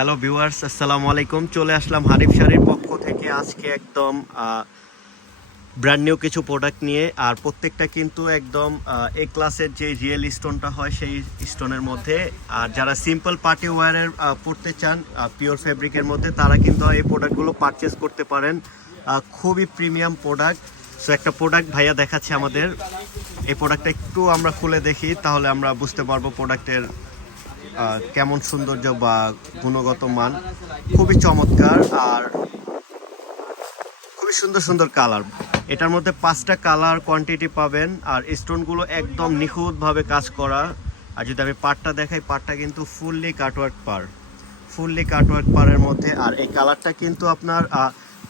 Hello viewers আসসালামু আলাইকুম চলে আসলাম হারিফ শাড়ির পক্ষ থেকে আজকে একদম ব্র্যান্ড নিউ কিছু প্রোডাক্ট নিয়ে। আর প্রত্যেকটা কিন্তু একদম এ ক্লাসের যে রিয়েল স্টোনটা হয় সেই স্টোনের মধ্যে। আর যারা সিম্পল পার্টি ওয়্যারের পড়তে চান পিওর ফেব্রিকের মধ্যে, তারা কিন্তু এই প্রোডাক্টগুলো পারচেস করতে পারেন। খুবই প্রিমিয়াম প্রোডাক্ট সো একটা প্রোডাক্ট ভাইয়া দেখাচ্ছে আমাদের। এই প্রোডাক্টটা একটু আমরা খুলে দেখি, তাহলে আমরা বুঝতে পারব প্রোডাক্টের কেমন সৌন্দর্য বা গুণগত মান? খুবই চমৎকার আর খুবই সুন্দর সুন্দর কালার। এটার মধ্যে পাঁচটা কালার কোয়ান্টিটি পাবেন আর স্টোনগুলো একদম নিখুঁতভাবে কাজ করা। আর যদি আমি পাটটা দেখাই পাটটা কিন্তু ফুললি কাটওয়ার্ক পার ফুললি কাটওয়ার্ক পারের মধ্যে। আর এই কালারটা কিন্তু আপনার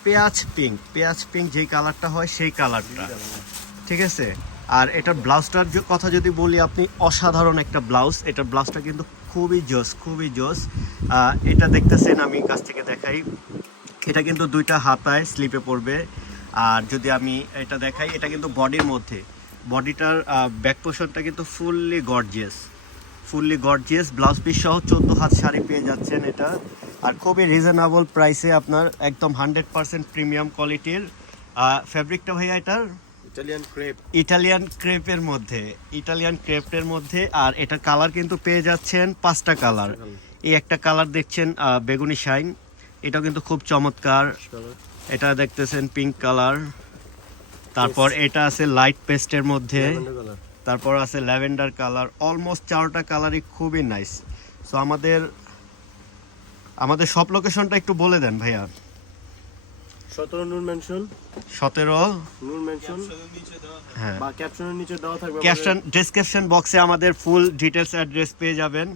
পেঁয়াজ পিঙ্ক পেঁয়াজ পিঙ্ক যেই কালারটা হয়, সেই কালারটা। ঠিক আছে? আর এটার ব্লাউজটার কথা যদি বলি, আপনি অসাধারণ একটা ব্লাউজ। এটার ব্লাউজটা কিন্তু খুবই জোস খুবই জোস। এটা দেখতেছেন, আমি কাছ থেকে দেখাই। এটা কিন্তু দুইটা হাতায় স্লিপে পড়বে। আর যদি আমি এটা দেখাই, এটা কিন্তু বডির মধ্যে। বডিটার ব্যাক পোর্শনটা কিন্তু fully gorgeous fully gorgeous blouse piece সহ চোদ্দ হাত শাড়ি পেয়ে যাচ্ছেন এটা। আর খুবই রিজনেবল প্রাইসে আপনার একদম হান্ড্রেড পার্সেন্ট প্রিমিয়াম কোয়ালিটির ফ্যাব্রিকটা ভাইয়া এটার। ইটালিয়ান ক্রেপ ইটালিয়ান ক্রেপের মধ্যে ইটালিয়ান ক্রেপের মধ্যে আর এটা কালার কিন্তু পেয়ে যাচ্ছেন পাঁচটা কালার এই একটা কালার দেখছেন বেগুনি শাইন। এটাও কিন্তু খুব চমৎকার। এটা দেখতেছেন পিঙ্ক কালার তারপর এটা আছে লাইট পেস্টের মধ্যে। তারপর আছে ল্যাভেন্ডার কালার অলমোস্ট চারটা কালারই খুবই নাইস সো আমাদের আমাদের সব লোকেশনটা একটু বলে দেন ভাইয়া। সতেরো নূর মেনশন সতেরো। নূর মেনশন হ্যাঁ। বা ক্যাপশনের নিচে দেওয়া থাকবে ক্যাপশন ডেসক্রিপশন বক্সে আমাদের ফুল ডিটেলস অ্যাড্রেস পেয়ে যাবেন।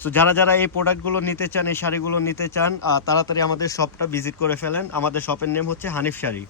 সো যারা যারা এই প্রোডাক্টগুলো নিতে চান এই শাড়িগুলো নিতে চান তাড়াতাড়ি আমাদের শপটা ভিজিট করে ফেলেন। আমাদের শপের নেম হচ্ছে হানিফ শাড়ি।